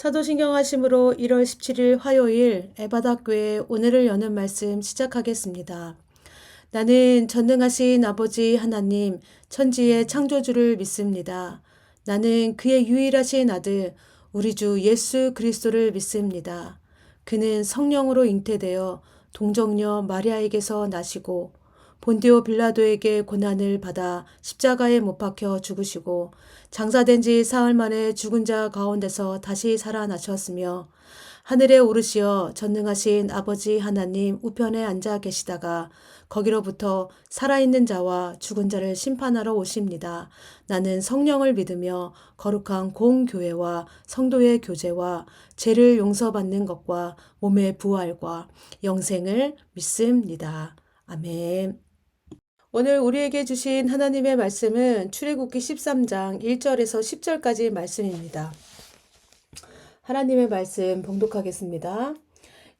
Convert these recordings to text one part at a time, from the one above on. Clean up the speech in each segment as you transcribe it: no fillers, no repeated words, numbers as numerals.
사도신경 하심으로 1월 17일 화요일 에바다교회 오늘을 여는 말씀 시작하겠습니다. 나는 전능하신 아버지 하나님 천지의 창조주를 믿습니다. 나는 그의 유일하신 아들 우리 주 예수 그리스도를 믿습니다. 그는 성령으로 잉태되어 동정녀 마리아에게서 나시고 본디오 빌라도에게 고난을 받아 십자가에 못 박혀 죽으시고 장사된 지 사흘 만에 죽은 자 가운데서 다시 살아나셨으며 하늘에 오르시어 전능하신 아버지 하나님 우편에 앉아 계시다가 거기로부터 살아있는 자와 죽은 자를 심판하러 오십니다. 나는 성령을 믿으며 거룩한 공교회와 성도의 교제와 죄를 용서받는 것과 몸의 부활과 영생을 믿습니다. 아멘. 오늘 우리에게 주신 하나님의 말씀은 출애굽기 13장 1절에서 10절까지 말씀입니다. 하나님의 말씀 봉독하겠습니다.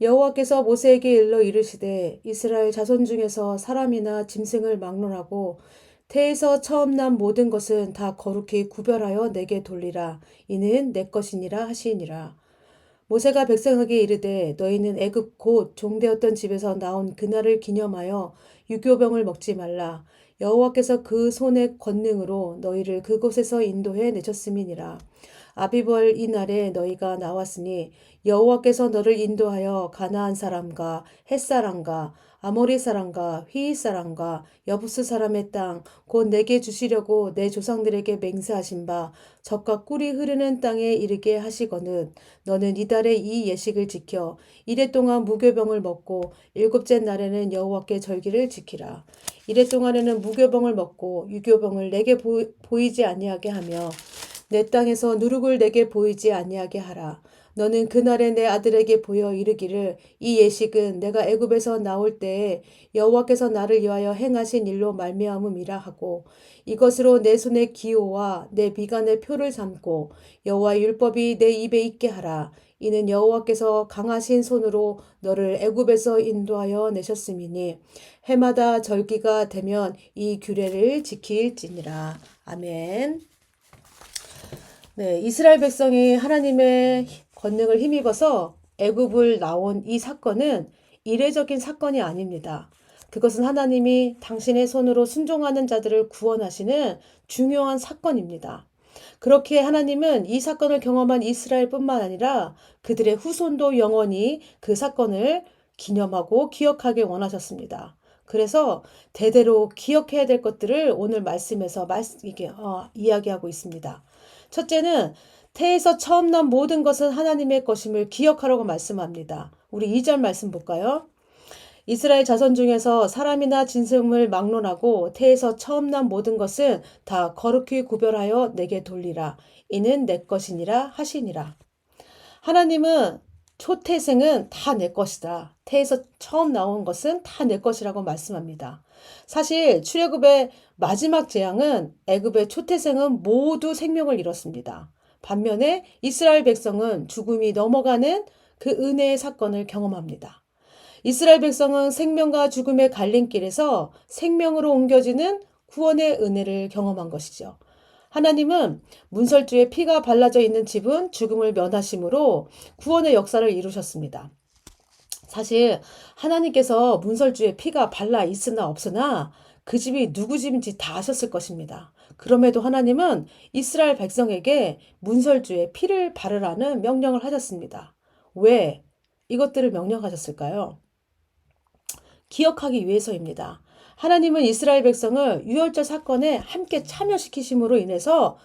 여호와께서 모세에게 일러 이르시되 이스라엘 자손 중에서 사람이나 짐승을 막론하고 태에서 처음 난 모든 것은 다 거룩히 구별하여 내게 돌리라. 이는 내 것이니라 하시니라. 모세가 백성에게 이르되 너희는 애굽 곧 종되었던 집에서 나온 그날을 기념하여 유교병을 먹지 말라. 여호와께서 그 손의 권능으로 너희를 그곳에서 인도해 내셨음이니라. 아비벌 이날에 너희가 나왔으니 여호와께서 너를 인도하여 가나안 사람과 헷 사람과 아모리 사람과 휘잇 사람과 여부스 사람의 땅 곧 내게 주시려고 내 조상들에게 맹세하신 바 젖과 꿀이 흐르는 땅에 이르게 하시거늘 너는 이달에 이 예식을 지켜 이래 동안 무교병을 먹고 일곱째 날에는 여호와께 절기를 지키라. 이래 동안에는 무교병을 먹고 유교병을 내게 보이지 아니하게 하며 내 땅에서 누룩을 내게 보이지 아니하게 하라. 너는 그날에 내 아들에게 보여 이르기를 이 예식은 내가 애굽에서 나올 때에 여호와께서 나를 위하여 행하신 일로 말미암음이라 하고 이것으로 내 손의 기호와 내 비간의 표를 삼고 여호와의 율법이 내 입에 있게 하라. 이는 여호와께서 강하신 손으로 너를 애굽에서 인도하여 내셨음이니 해마다 절기가 되면 이 규례를 지킬지니라. 아멘. 네, 이스라엘 백성이 하나님의 권능을 힘입어서 애굽을 나온 이 사건은 이례적인 사건이 아닙니다. 그것은 하나님이 당신의 손으로 순종하는 자들을 구원하시는 중요한 사건입니다. 그렇게 하나님은 이 사건을 경험한 이스라엘뿐만 아니라 그들의 후손도 영원히 그 사건을 기념하고 기억하길 원하셨습니다. 그래서 대대로 기억해야 될 것들을 오늘 말씀에서 이야기하고 있습니다. 첫째는 태에서 처음 난 모든 것은 하나님의 것임을 기억하라고 말씀합니다. 우리 2절 말씀 볼까요? 이스라엘 자손 중에서 사람이나 짐승을 막론하고 태에서 처음 난 모든 것은 다 거룩히 구별하여 내게 돌리라. 이는 내 것이니라 하시니라. 하나님은 초태생은 다 내 것이다. 태에서 처음 나온 것은 다 내 것이라고 말씀합니다. 사실 출애굽의 마지막 재앙은 애굽의 초태생은 모두 생명을 잃었습니다. 반면에 이스라엘 백성은 죽음이 넘어가는 그 은혜의 사건을 경험합니다. 이스라엘 백성은 생명과 죽음의 갈림길에서 생명으로 옮겨지는 구원의 은혜를 경험한 것이죠. 하나님은 문설주에 피가 발라져 있는 집은 죽음을 면하심으로 구원의 역사를 이루셨습니다. 사실 하나님께서 문설주에 피가 발라 있으나 없으나 그 집이 누구 집인지 다 아셨을 것입니다. 그럼에도 하나님은 이스라엘 백성에게 문설주에 피를 바르라는 명령을 하셨습니다. 왜 이것들을 명령하셨을까요? 기억하기 위해서입니다. 하나님은 이스라엘 백성을 유월절 사건에 함께 참여시키심으로 인해서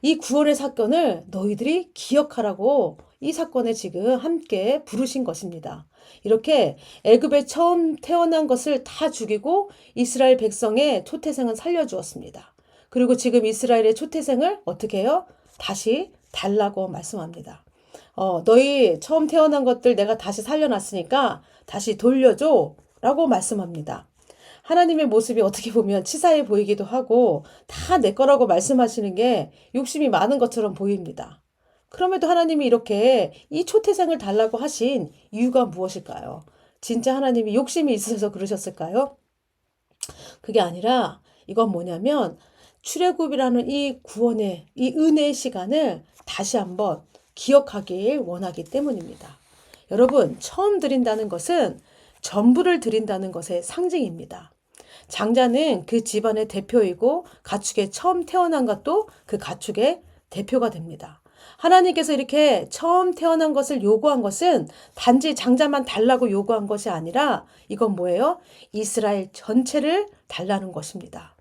이 구원의 사건을 너희들이 기억하라고 이 사건에 지금 함께 부르신 것입니다. 이렇게 애굽에 처음 태어난 것을 다 죽이고 이스라엘 백성의 초태생은 살려주었습니다. 그리고 지금 이스라엘의 초태생을 어떻게 해요? 다시 달라고 말씀합니다. 너희 처음 태어난 것들 내가 다시 살려놨으니까 다시 돌려줘 라고 말씀합니다. 하나님의 모습이 어떻게 보면 치사해 보이기도 하고 다 내 거라고 말씀하시는 게 욕심이 많은 것처럼 보입니다. 그럼에도 하나님이 이렇게 이 초태생을 달라고 하신 이유가 무엇일까요? 진짜 하나님이 욕심이 있으셔서 그러셨을까요? 그게 아니라 이건 뭐냐면 출애굽이라는 이 구원의 이 은혜의 시간을 다시 한번 기억하길 원하기 때문입니다. 여러분, 처음 드린다는 것은 전부를 드린다는 것의 상징입니다. 장자는 그 집안의 대표이고 가축에 처음 태어난 것도 그 가축의 대표가 됩니다. 하나님께서 이렇게 처음 태어난 것을 요구한 것은 단지 장자만 달라고 요구한 것이 아니라 이건 뭐예요? 이스라엘 전체를 달라는 것입니다.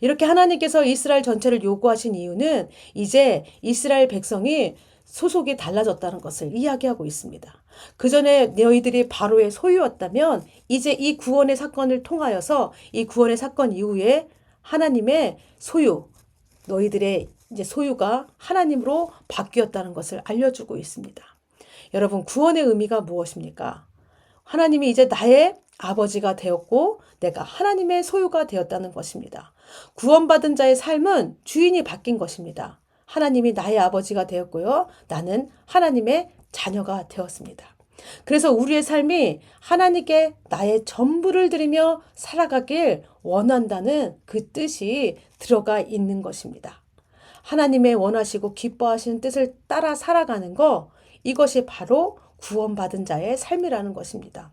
이렇게 하나님께서 이스라엘 전체를 요구하신 이유는 이제 이스라엘 백성이 소속이 달라졌다는 것을 이야기하고 있습니다. 그 전에 너희들이 바로의 소유였다면 이제 이 구원의 사건을 통하여서 이 구원의 사건 이후에 하나님의 소유, 너희들의 이제 소유가 하나님으로 바뀌었다는 것을 알려주고 있습니다. 여러분, 구원의 의미가 무엇입니까? 하나님이 이제 나의 아버지가 되었고 내가 하나님의 소유가 되었다는 것입니다. 구원받은 자의 삶은 주인이 바뀐 것입니다. 하나님이 나의 아버지가 되었고요. 나는 하나님의 자녀가 되었습니다. 그래서 우리의 삶이 하나님께 나의 전부를 드리며 살아가길 원한다는 그 뜻이 들어가 있는 것입니다. 하나님의 원하시고 기뻐하시는 뜻을 따라 살아가는 거, 이것이 바로 구원받은 자의 삶이라는 것입니다.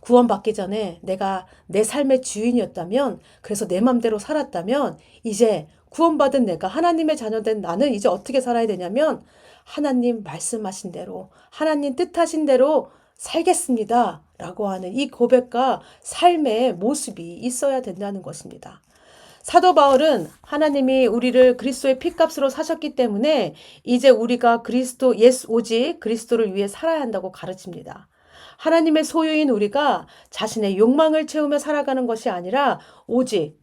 구원받기 전에 내가 내 삶의 주인이었다면, 그래서 내 맘대로 살았다면, 이제 구원받은 내가 하나님의 자녀된 나는 이제 어떻게 살아야 되냐면 하나님 말씀하신 대로, 하나님 뜻하신 대로 살겠습니다 라고 하는 이 고백과 삶의 모습이 있어야 된다는 것입니다. 사도 바울은 하나님이 우리를 그리스도의 피값으로 사셨기 때문에 이제 우리가 오직 그리스도를 위해 살아야 한다고 가르칩니다. 하나님의 소유인 우리가 자신의 욕망을 채우며 살아가는 것이 아니라 오직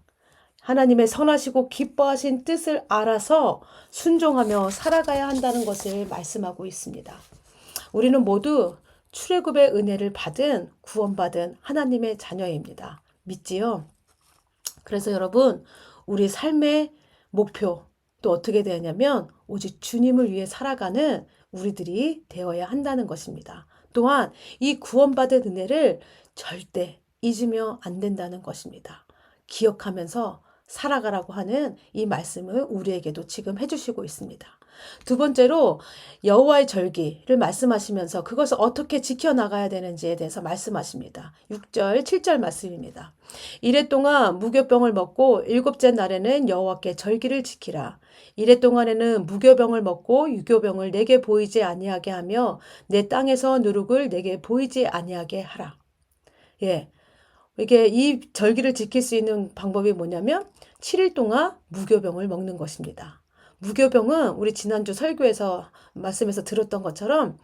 하나님의 선하시고 기뻐하신 뜻을 알아서 순종하며 살아가야 한다는 것을 말씀하고 있습니다. 우리는 모두 출애굽의 은혜를 받은 구원받은 하나님의 자녀입니다. 믿지요? 그래서 여러분, 우리 삶의 목표 또 어떻게 되냐면 오직 주님을 위해 살아가는 우리들이 되어야 한다는 것입니다. 또한 이 구원받은 은혜를 절대 잊으며 안 된다는 것입니다. 기억하면서 살아가라고 하는 이 말씀을 우리에게도 지금 해주시고 있습니다. 두 번째로 여호와의 절기를 말씀하시면서 그것을 어떻게 지켜나가야 되는지에 대해서 말씀하십니다. 6절, 7절 말씀입니다. 이래 동안 무교병을 먹고 일곱째 날에는 여호와께 절기를 지키라. 이래 동안에는 무교병을 먹고 유교병을 내게 보이지 아니하게 하며 내 땅에서 누룩을 내게 보이지 아니하게 하라. 예. 이게 이 절기를 지킬 수 있는 방법이 뭐냐면 7일 동안 무교병을 먹는 것입니다. 무교병은 우리 지난주 설교에서 말씀에서 들었던 것처럼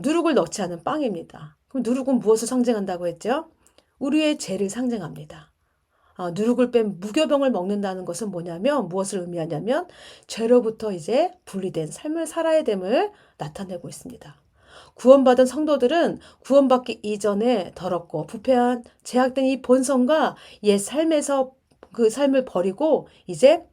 누룩을 넣지 않은 빵입니다. 그럼 누룩은 무엇을 상징한다고 했죠? 우리의 죄를 상징합니다. 누룩을 뺀 무교병을 먹는다는 것은 뭐냐면 무엇을 의미하냐면 죄로부터 이제 분리된 삶을 살아야 됨을 나타내고 있습니다. 구원받은 성도들은 구원받기 이전에 더럽고 부패한 죄악된 이 본성과 옛 삶에서 그 삶을 버리고 이제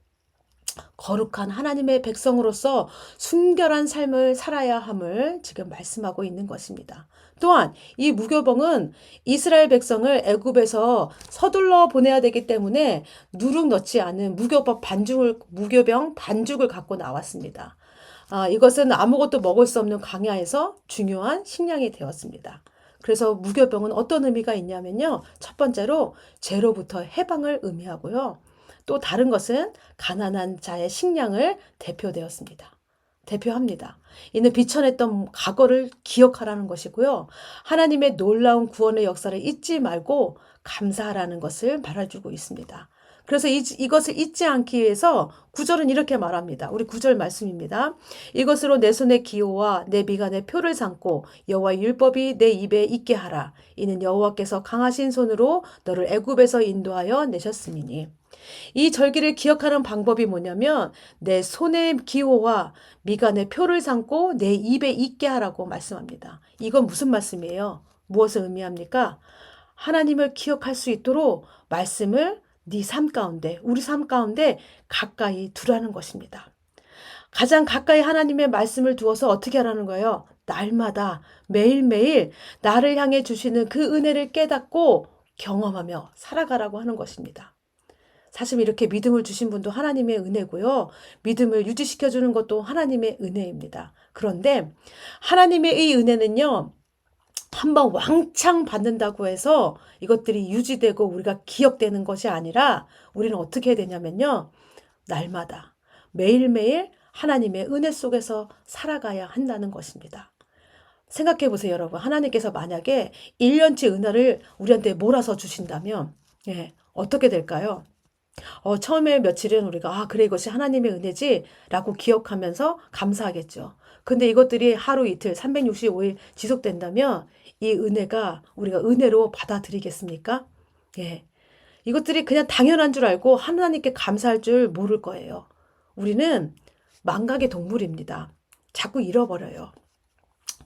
거룩한 하나님의 백성으로서 순결한 삶을 살아야 함을 지금 말씀하고 있는 것입니다. 또한 이 무교병은 이스라엘 백성을 애굽에서 서둘러 보내야 되기 때문에 누룩 넣지 않은 무교병 반죽을 갖고 나왔습니다. 이것은 아무것도 먹을 수 없는 광야에서 중요한 식량이 되었습니다. 그래서 무교병은 어떤 의미가 있냐면요. 첫 번째로 죄로부터 해방을 의미하고요. 또 다른 것은 가난한 자의 식량을 대표합니다. 이는 비천했던 과거를 기억하라는 것이고요. 하나님의 놀라운 구원의 역사를 잊지 말고 감사하라는 것을 말해주고 있습니다. 그래서 이것을 잊지 않기 위해서 9절은 이렇게 말합니다. 우리 9절 말씀입니다. 이것으로 내 손의 기호와 내 미간의 표를 삼고 여호와의 율법이 내 입에 있게 하라. 이는 여호와께서 강하신 손으로 너를 애굽에서 인도하여 내셨음이니. 이 절기를 기억하는 방법이 뭐냐면 내 손의 기호와 미간의 표를 삼고 내 입에 있게 하라고 말씀합니다. 이건 무슨 말씀이에요? 무엇을 의미합니까? 하나님을 기억할 수 있도록 말씀을 네 삶 가운데, 우리 삶 가운데 가까이 두라는 것입니다. 가장 가까이 하나님의 말씀을 두어서 어떻게 하라는 거예요? 날마다 매일매일 나를 향해 주시는 그 은혜를 깨닫고 경험하며 살아가라고 하는 것입니다. 사실 이렇게 믿음을 주신 분도 하나님의 은혜고요. 믿음을 유지시켜주는 것도 하나님의 은혜입니다. 그런데 하나님의 이 은혜는요, 한번 왕창 받는다고 해서 이것들이 유지되고 우리가 기억되는 것이 아니라 우리는 어떻게 해야 되냐면요. 날마다 매일매일 하나님의 은혜 속에서 살아가야 한다는 것입니다. 생각해 보세요, 여러분. 하나님께서 만약에 1년치 은혜를 우리한테 몰아서 주신다면, 어떻게 될까요? 처음에 며칠은 우리가, 그래, 이것이 하나님의 은혜지, 라고 기억하면서 감사하겠죠. 근데 이것들이 하루 이틀, 365일 지속된다면, 이 은혜가 우리가 은혜로 받아들이겠습니까? 예. 이것들이 그냥 당연한 줄 알고 하나님께 감사할 줄 모를 거예요. 우리는 망각의 동물입니다. 자꾸 잃어버려요.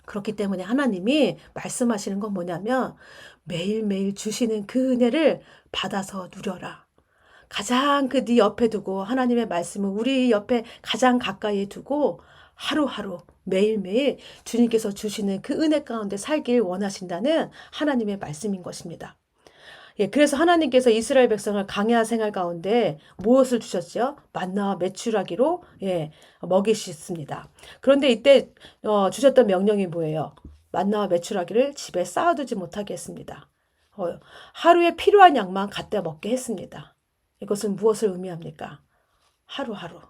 그렇기 때문에 하나님이 말씀하시는 건 뭐냐면 매일매일 주시는 그 은혜를 받아서 누려라. 가장 그 네 옆에 두고 하나님의 말씀을 우리 옆에 가장 가까이에 두고 하루하루 매일매일 주님께서 주시는 그 은혜 가운데 살길 원하신다는 하나님의 말씀인 것입니다. 그래서 하나님께서 이스라엘 백성을 광야 생활 가운데 무엇을 주셨죠? 만나와 메추라기로 먹이셨습니다. 그런데 이때 주셨던 명령이 뭐예요? 만나와 메추라기를 집에 쌓아두지 못하게 했습니다. 하루에 필요한 양만 갖다 먹게 했습니다. 이것은 무엇을 의미합니까? 하루하루,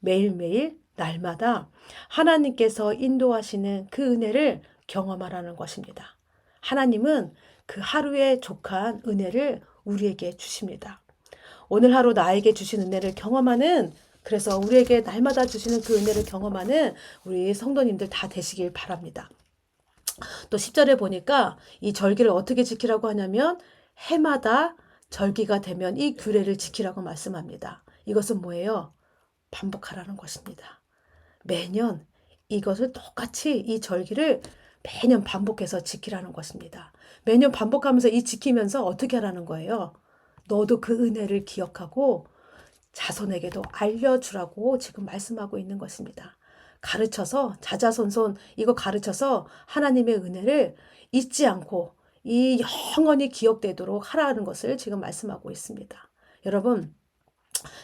매일매일, 날마다 하나님께서 인도하시는 그 은혜를 경험하라는 것입니다. 하나님은 그 하루에 족한 은혜를 우리에게 주십니다. 오늘 하루 나에게 주신 은혜를 경험하는, 그래서 우리에게 날마다 주시는 그 은혜를 경험하는 우리 성도님들 다 되시길 바랍니다. 또 10절에 보니까 이 절기를 어떻게 지키라고 하냐면 해마다 절기가 되면 이 규례를 지키라고 말씀합니다. 이것은 뭐예요? 반복하라는 것입니다. 매년 이것을 똑같이 이 절기를 매년 반복해서 지키라는 것입니다. 매년 반복하면서 이 지키면서 어떻게 하라는 거예요? 너도 그 은혜를 기억하고 자손에게도 알려주라고 지금 말씀하고 있는 것입니다. 가르쳐서 자자손손 이거 가르쳐서 하나님의 은혜를 잊지 않고 이 영원히 기억되도록 하라는 것을 지금 말씀하고 있습니다. 여러분,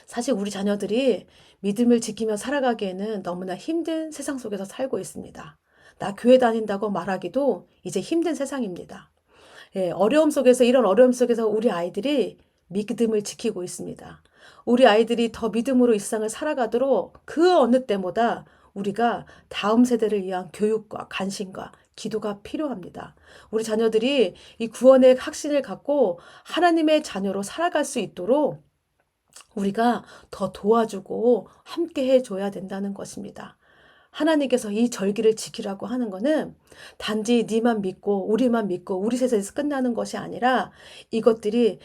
사실 우리 자녀들이 믿음을 지키며 살아가기에는 너무나 힘든 세상 속에서 살고 있습니다. 나 교회 다닌다고 말하기도 이제 힘든 세상입니다. 어려움 속에서, 이런 어려움 속에서 우리 아이들이 믿음을 지키고 있습니다. 우리 아이들이 더 믿음으로 이 세상을 살아가도록 그 어느 때보다 우리가 다음 세대를 위한 교육과 관심과 기도가 필요합니다. 우리 자녀들이 이 구원의 확신을 갖고 하나님의 자녀로 살아갈 수 있도록 우리가 더 도와주고 함께 해줘야 된다는 것입니다. 하나님께서 이 절기를 지키라고 하는 것은 단지 네만 믿고 우리만 믿고 우리 세상에서 끝나는 것이 아니라 이것들이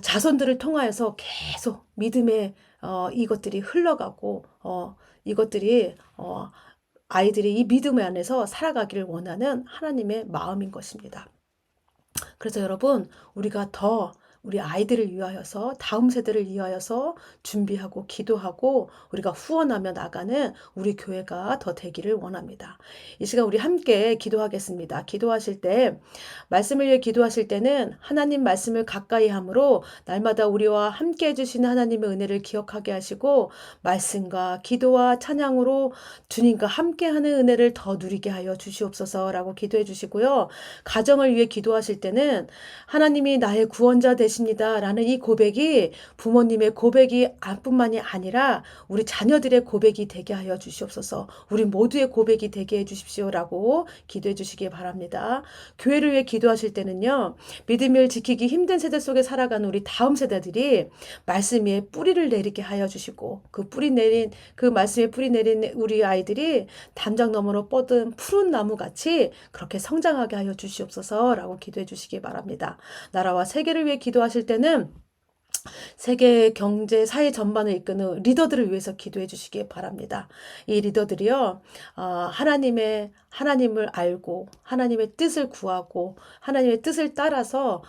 자손들을 통하여서 계속 믿음의 이것들이 흘러가고 이것들이 아이들이 이 믿음 안에서 살아가기를 원하는 하나님의 마음인 것입니다. 그래서 여러분, 우리가 더 우리 아이들을 위하여서 다음 세대를 위하여서 준비하고 기도하고 우리가 후원하며 나가는 우리 교회가 더 되기를 원합니다. 이 시간 우리 함께 기도하겠습니다. 기도하실 때 말씀을 위해 기도하실 때는 하나님 말씀을 가까이 함으로 날마다 우리와 함께 해주시는 하나님의 은혜를 기억하게 하시고 말씀과 기도와 찬양으로 주님과 함께하는 은혜를 더 누리게 하여 주시옵소서라고 기도해 주시고요. 가정을 위해 기도하실 때는 하나님이 나의 구원자 되십니다 라는 이 고백이 부모님의 고백이 뿐만이 아니라 우리 자녀들의 고백이 되게 하여 주시옵소서. 우리 모두의 고백이 되게 해 주십시오라고 기도해 주시기 바랍니다. 교회를 위해 기도하실 때는요. 믿음을 지키기 힘든 세대 속에 살아가는 우리 다음 세대들이 말씀 위에 뿌리를 내리게 하여 주시고 그 말씀에 뿌리 내린 우리 아이들이 담장 너머로 뻗은 푸른 나무같이 그렇게 성장하게 하여 주시옵소서라고 기도해 주시기 바랍니다. 나라와 세계를 위해 기도하실 때는 세계 경제 사회 전반을 이끄는 리더들을 위해서 기도해 주시기 바랍니다. 이 리더들이요, 하나님을 알고 하나님의 뜻을 구하고 하나님의 뜻을 따라서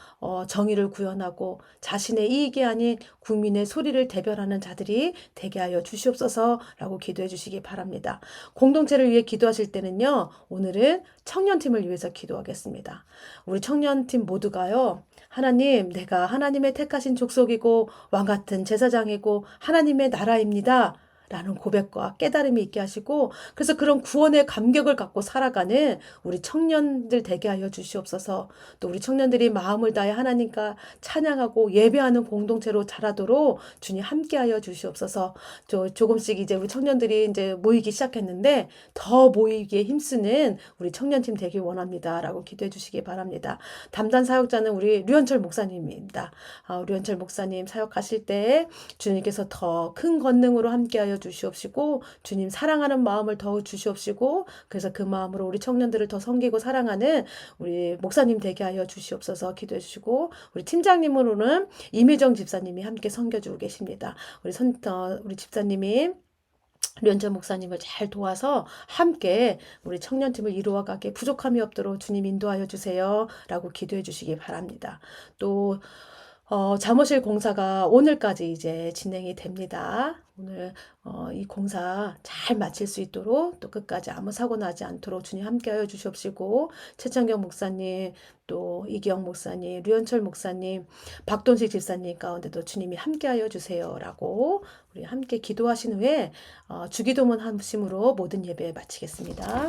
정의를 구현하고 자신의 이익이 아닌 국민의 소리를 대변하는 자들이 되게 하여 주시옵소서라고 기도해 주시기 바랍니다. 공동체를 위해 기도하실 때는요, 오늘은 청년팀을 위해서 기도하겠습니다. 우리 청년팀 모두가요, 하나님, 내가 하나님의 택하신 족속이고 왕같은 제사장이고 하나님의 나라입니다 라는 고백과 깨달음이 있게 하시고 그래서 그런 구원의 감격을 갖고 살아가는 우리 청년들 되게 하여 주시옵소서. 또 우리 청년들이 마음을 다해 하나님과 찬양하고 예배하는 공동체로 자라도록 주님 함께하여 주시옵소서. 조금씩 이제 우리 청년들이 이제 모이기 시작했는데 더 모이기에 힘쓰는 우리 청년팀 되길 원합니다라고 기도해 주시기 바랍니다. 담당 사역자는 우리 류현철 목사님입니다. 류현철 목사님 사역하실 때 주님께서 더 큰 권능으로 함께하여 주시옵시고 주님 사랑하는 마음을 더욱 주시옵시고 그래서 그 마음으로 우리 청년들을 더 섬기고 사랑하는 우리 목사님 되게 하여 주시옵소서 기도해 주시고 우리 팀장님으로는 임혜정 집사님이 함께 섬겨주고 계십니다. 우리 집사님이 류현철 목사님을 잘 도와서 함께 우리 청년팀을 이루어가게 부족함이 없도록 주님 인도하여 주세요 라고 기도해 주시기 바랍니다. 또 잠옷실 공사가 오늘까지 이제 진행이 됩니다. 오늘 이 공사 잘 마칠 수 있도록 또 끝까지 아무 사고 나지 않도록 주님 함께하여 주시옵시고 최창경 목사님 또 이기영 목사님 류현철 목사님 박돈식 집사님 가운데도 주님이 함께하여 주세요라고 우리 함께 기도하신 후에 주기도문 하심으로 모든 예배 마치겠습니다.